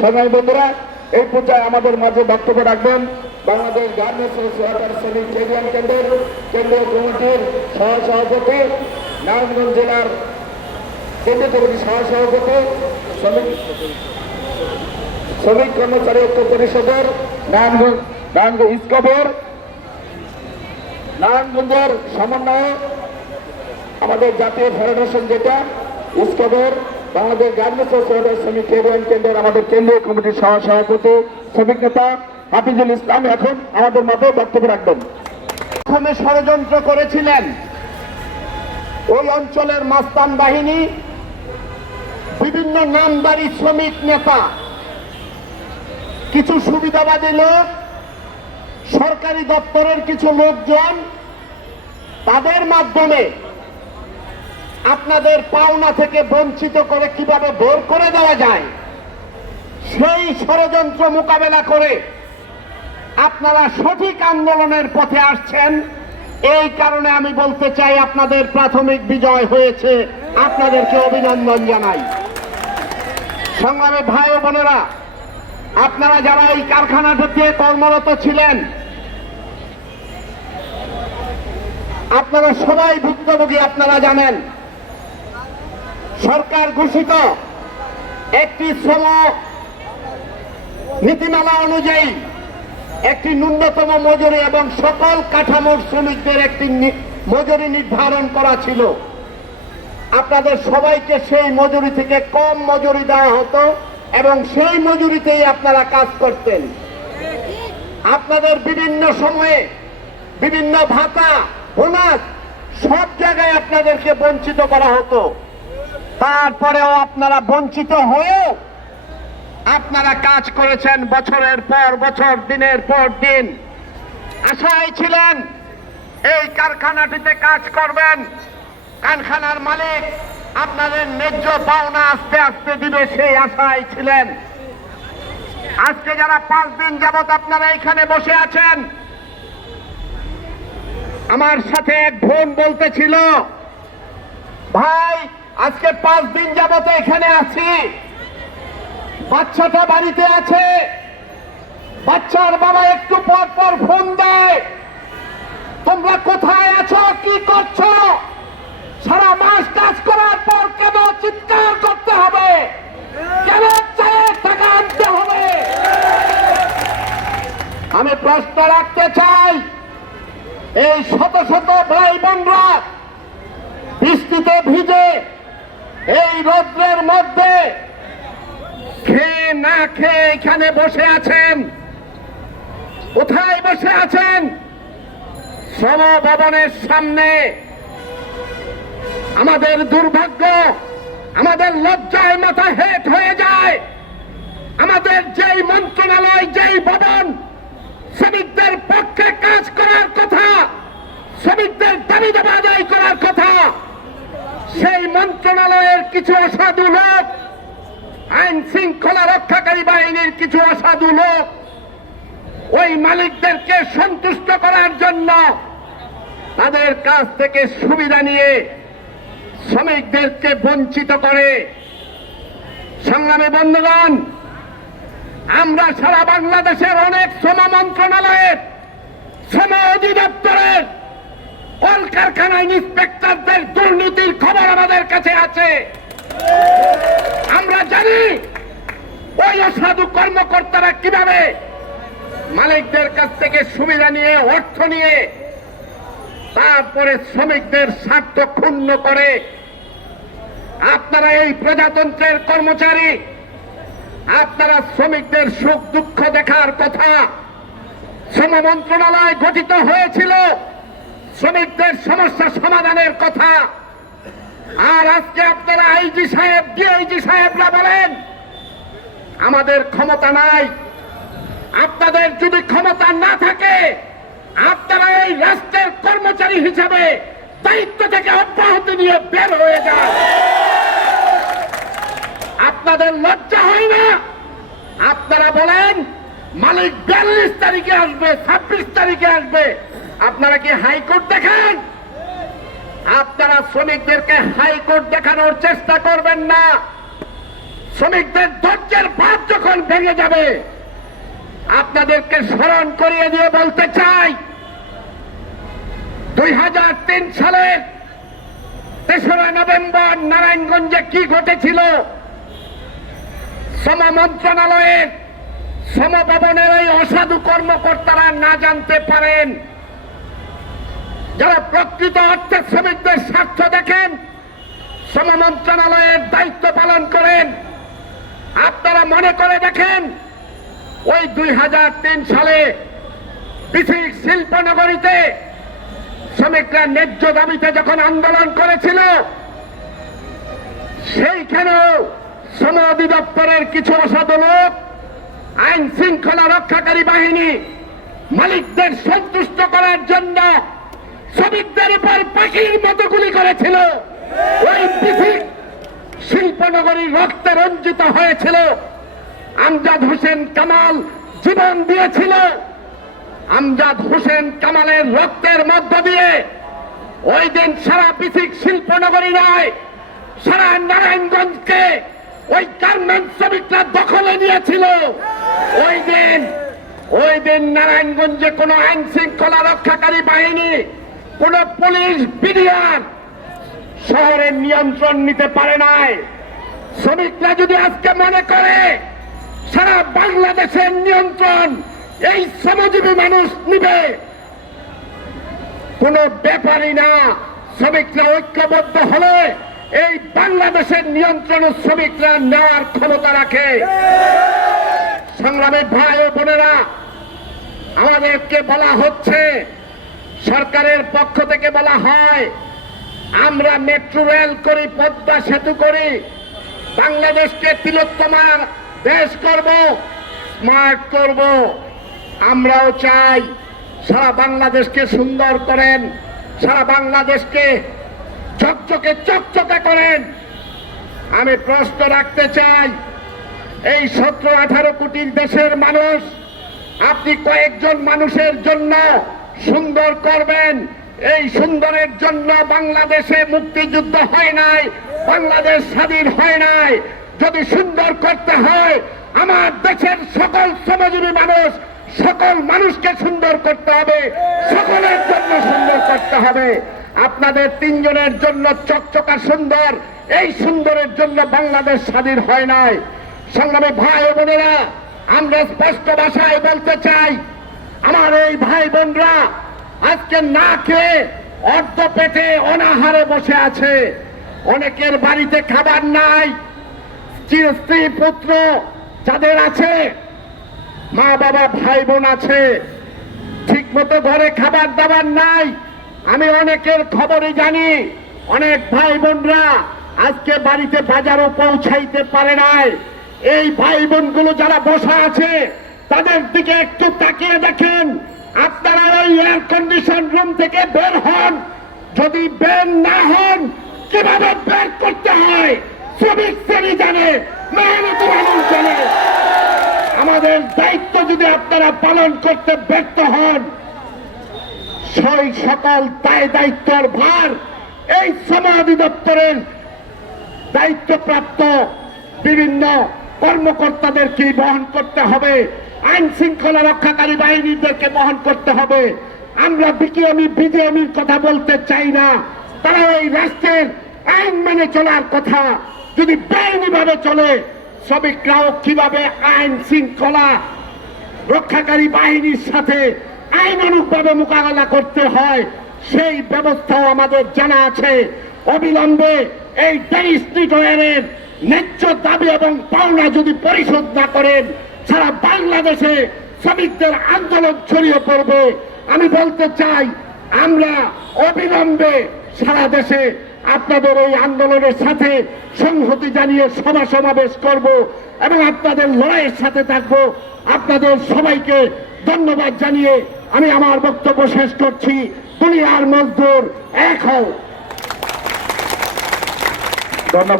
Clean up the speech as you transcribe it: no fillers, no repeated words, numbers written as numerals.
সংগ্রামী বন্ধুরা, এই পর্যায়ে আমাদের মাঝে বক্তব্য রাখবেন বাংলাদেশ গার্মেন্টস ও সোয়াটার শ্রমিক চেয়ারম্যান কেন্দ্রের কেন্দ্রীয় কমিটির সহসভাপতি, নারায়ণগঞ্জ জেলার কেন্দ্রীয় কমিটির সহসভাপতি, শ্রমিক কর্মচারী ঐক্য পরিষদের নারায়ণগঞ্জ ইসকবের নারায়ণগঞ্জের সমন্বয়ে আমাদের জাতীয় ফেডারেশন যেটা ইসকবের বাংলাদেশ গার্মেন্টস ও সোয়াটার শ্রমিক চেয়ারম্যান কেন্দ্রের আমাদের কেন্দ্রীয় কমিটির সহসভাপতি শ্রমিক নেতা হাফিজুল ইসলাম এখন আমাদের মাঝে বক্তব্য রাখবেন। প্রথমে ষড়যন্ত্র করেছিলেন ওই অঞ্চলের মাস্তান বাহিনী, বিভিন্ন নামদারি শ্রমিক নেতা, কিছু সুবিধাবাদী লোক, সরকারি দপ্তরের কিছু লোকজন, তাদের মাধ্যমে আপনাদের পাওনা থেকে বঞ্চিত করে কিভাবে বের করে দেওয়া যায় সেই ষড়যন্ত্র মোকাবেলা করে আপনারা সঠিক আন্দোলনের পথে আসছেন। এই কারণে আমি বলতে চাই আপনাদের প্রাথমিক বিজয় হয়েছে, আপনাদেরকে অভিনন্দন জানাই। সংগ্রামী ভাই ও বোনেরা, আপনারা যারা এই কারখানাটিতে কর্মরত ছিলেন, আপনারা সবাই ভুক্তভোগী। আপনারা জানেন সরকার ঘোষিত একটি শ্রম নীতিমালা অনুযায়ী একটি ন্যূনতম মজুরি এবং সকল কাঠামোর শ্রমিকদের একটি মজুরি নির্ধারণ করা ছিল। আপনাদের সবাইকে সেই মজুরি থেকে কম মজুরি দেওয়া হতো এবং সেই মজুরিতেই আপনারা কাজ করতেন। আপনাদের বিভিন্ন সময়ে বিভিন্ন ভাতা, বোনাস সব জায়গায় আপনাদেরকে বঞ্চিত করা হতো। তারপরেও আপনারা বঞ্চিত হয়েও আপনারা কাজ করেছেন বছরের পর বছর, দিনের পর দিন। আশায় ছিলেন এই কারখানাটিতে কাজ করবেন, কারখানার মালিক আপনাদের ন্যায্য পাওনা আস্তে আস্তে দিবে, সেই আশায় ছিলেন। আজকে যারা 5 দিন যাবত আপনারা এখানে বসে আছেন, আমার সাথে এক বোন বলতেছিল, ভাই আজকে 5 দিন যাবত এখানে আছি, বাচ্চাটা বাড়িতে আছে, বাচ্চার বাবা একটু পর পর ফোন দেয়, তোমরা কোথায় আছো, কি করছো, সারা মাস কাজ করার পর কেন চিৎকার করতে হবে, কেন চায়ের টাকা আনতে হবে? আমি প্রশ্ন রাখতে চাই, এই শত শত ভাই বোনরা বৃষ্টিতে ভিজে এই রৌদ্রের মধ্যে খেয়ে না খেয়ে এখানে বসে আছেন, কোথায় বসে আছেন? শ্রম ভবনের সামনে। আমাদের দুর্ভাগ্য, আমাদের লজ্জায় মাথা হেট হয়ে যায়। আমাদের যেই মন্ত্রণালয়, যেই ভবন শ্রমিকদের পক্ষে কাজ করার কথা, শ্রমিকদের দাবি দাবা আদায় করার কথা, সেই মন্ত্রণালয়ের কিছু অসাধু লোক, আইন শৃঙ্খলা রক্ষাকারী বাহিনীর কিছু অসাধু লোক ওই মালিকদেরকে সন্তুষ্ট করার জন্য তাদের কাছ থেকে সুবিধা নিয়ে শ্রমিকদেরকে বঞ্চিত করে। সংগ্রামী বন্ধুগণ, আমরা সারা বাংলাদেশের অনেক শ্রম মন্ত্রণালয়ের, শ্রম অধিদপ্তরের, কলকারখানা ইন্সপেক্টরদের দুর্নীতির খবর আমাদের কাছে আছে। আমরা জানি ওই অসাধু কর্মকর্তারা কিভাবে মালিকদের কাছ থেকে সুবিধা নিয়ে, অর্থ নিয়ে তারপরে শ্রমিকদের স্বার্থ ক্ষুণ্ণ করে। আপনারা এই প্রজাতন্ত্রের কর্মচারী, আপনারা শ্রমিকদের সুখ দুঃখ দেখার কথা। শ্রম মন্ত্রণালয় গঠিত হয়েছিল শ্রমিকদের সমস্যা সমাধানের কথা। আর আজকে আপনারা আইজি সাহেব, ডিআইজি সাহেবরা বলেন আমাদের ক্ষমতা নাই। আপনাদের যদি ক্ষমতা না থাকে, আপনারা এই রাষ্ট্রের কর্মচারী হিসেবে দায়িত্ব থেকে অব্যাহতি নিয়ে বের হয়ে যান। আপনাদের লজ্জা হয় না? আপনারা বলেন মালিক 42 তারিখে আসবে, 26 তারিখে আসবে। আপনারা কি হাইকোর্ট দেখান? আপনারা শ্রমিকদেরকে হাইকোর্ট দেখানোর চেষ্টা করবেন না। শ্রমিকদের ধৈর্যের বাঁধ যখন ভেঙে যাবে। আপনাদেরকে স্মরণ করিয়ে দিয়ে বলতে চাই, 2003 সালের 3রা নভেম্বর নারায়ণগঞ্জে কি ঘটেছিল, শ্রম মন্ত্রণালয়ের শ্রম ভবনের এই অসাধু কর্মকর্তারা না জানতে পারেন, যারা প্রকৃত অর্থে শ্রমিকদের স্বার্থ দেখেন, শ্রম মন্ত্রণালয়ের দায়িত্ব পালন করেন, আপনারা মনে করে দেখেন ওই 2003 সালে বিসিক শিল্পনগরীতে শ্রমিকরা ন্যায্য দাবিতে যখন আন্দোলন করেছিল, সেইখানেও শ্রম অধিদপ্তরের কিছু অসাধু লোক, আইন শৃঙ্খলা রক্ষাকারী বাহিনী মালিকদের সন্তুষ্ট করার জন্য শ্রমিকদের উপর পাখির মতো গুলি করেছিল। ওই বিসিক শিল্পনগরী রক্তে রঞ্জিত হয়েছিল। আমজাদ হোসেন কামাল জীবন দিয়েছিল। আমজাদ হোসেন কামালের রক্তের মধ্য দিয়ে ওই দিন সারা বিসিক শিল্পনগরী নয়, সারা নারায়ণগঞ্জকে ওই গার্মেন্টস শ্রমিকরা দখলে নিয়েছিল। ওই দিন নারায়ণগঞ্জে কোনো আইন শৃঙ্খলা রক্ষাকারী বাহিনী, কোন পুলিশ, বিডিআর শহরের নিয়ন্ত্রণ নিতে পারে নাই। শ্রমিকরা যদি আজকে মনে করে সারা বাংলাদেশের নিয়ন্ত্রণ এই শ্রমজীবী মানুষ নিবে, কোন ব্যাপারই না। শ্রমিকরা ঐক্যবদ্ধ হলে এই বাংলাদেশের নিয়ন্ত্রণ শ্রমিকরা নেওয়ার ক্ষমতা রাখে। সংগ্রামী ভাই ও বোনেরা, আমাদেরকে বলা হচ্ছে, সরকারের পক্ষ থেকে বলা হয় আমরা মেট্রো রেল করি, পদ্মা সেতু করি, বাংলাদেশকে তিলোত্তমা দেশ করব, স্মার্ট করব। আমরাও চাই সারা বাংলাদেশকে সুন্দর করেন, সারা বাংলাদেশকে চকচকে চকচকে করেন। আমি প্রশ্ন রাখতে চাই, এই 17-18 কোটির দেশের মানুষ, আপনি কয়েকজন মানুষের জন্য সুন্দর করবেন। এই সুন্দরের জন্য বাংলাদেশে মুক্তিযুদ্ধ হয় নাই, বাংলাদেশ স্বাধীন হয় নাই। যদি সুন্দর করতে হয়, আমার দেশের সকল শ্রমজীবী মানুষ, সকল মানুষকে সুন্দর করতে হবে, সকলের জন্য সুন্দর করতে হবে। আপনাদের 3 জনের জন্য চকচকা সুন্দর, এই সুন্দরের জন্য বাংলাদেশ স্বাধীন হয় নাই। সংগ্রামী ভাই ও বোনেরা, আমরা স্পষ্ট ভাষায় বলতে চাই, আমার এই ভাই বোনরা আজকে না খেয়ে অর্ধ পেটে অনাহারে বসে আছে। অনেকের বাড়িতে খাবার নাই, স্ত্রী পুত্র যাদের আছে, মা বাবা ভাই বোন আছে, ঠিক মতো ঘরে খাবার দাবার নাই। আমি অনেকের খবরই জানি, অনেক ভাই বোনরা আজকে বাড়িতে বাজারও পৌঁছাইতে পারে নাই। এই ভাই বোনগুলো যারা বসা আছে, তাদের দিকে একটু তাকিয়ে দেখেন। আপনারা ওই এয়ার কন্ডিশন রুম থেকে বের হন, যদি বের না হন কিভাবে বের করতে হয় শ্রমিক শ্রেণী জানে, মেহনতি মানুষ জানে। আমাদের দায়িত্ব যদি আপনারা পালন করতে ব্যর্থ হন, সেই সকল দায়িত্বের ভার এই শ্রম অধিদপ্তরের দায়িত্বপ্রাপ্ত বিভিন্ন কর্মকর্তাদেরকে বহন করতে হবে, আইন শৃঙ্খলা রক্ষাকারী বাহিনীদেরকে বহন করতে হবে। আমরা বিজিএমির কথা বলতে চাই না, তারা এই রাষ্ট্রের আইন মেনে চলার কথা। যদি বেআইনিভাবে চলে, শ্রমিকরাও কিভাবে আইন শৃঙ্খলা রক্ষাকারী বাহিনীর সাথে আইনানুগভাবে মোকাবেলা করতে হয়, সেই ব্যবস্থাও আমাদের জানা আছে। অবিলম্বে এই ডেনিস নিটওয়ারের ন্যায্য দাবি এবং পাওনা যদি পরিশোধ না করেন, সারা বাংলাদেশে শ্রমিকদের আন্দোলন ছড়িয়ে পড়বে। আমি বলতে চাই, আমরা অবিলম্বে সারা দেশে আপনাদের এই আন্দোলনের সাথে সংহতি জানিয়ে সভা সমাবেশ করব এবং আপনাদের লড়াইয়ের সাথে থাকব। আপনাদের সবাইকে ধন্যবাদ জানিয়ে আমি আমার বক্তব্য শেষ করছি। দুনিয়ার মজদুর এক হও। ধন্যবাদ।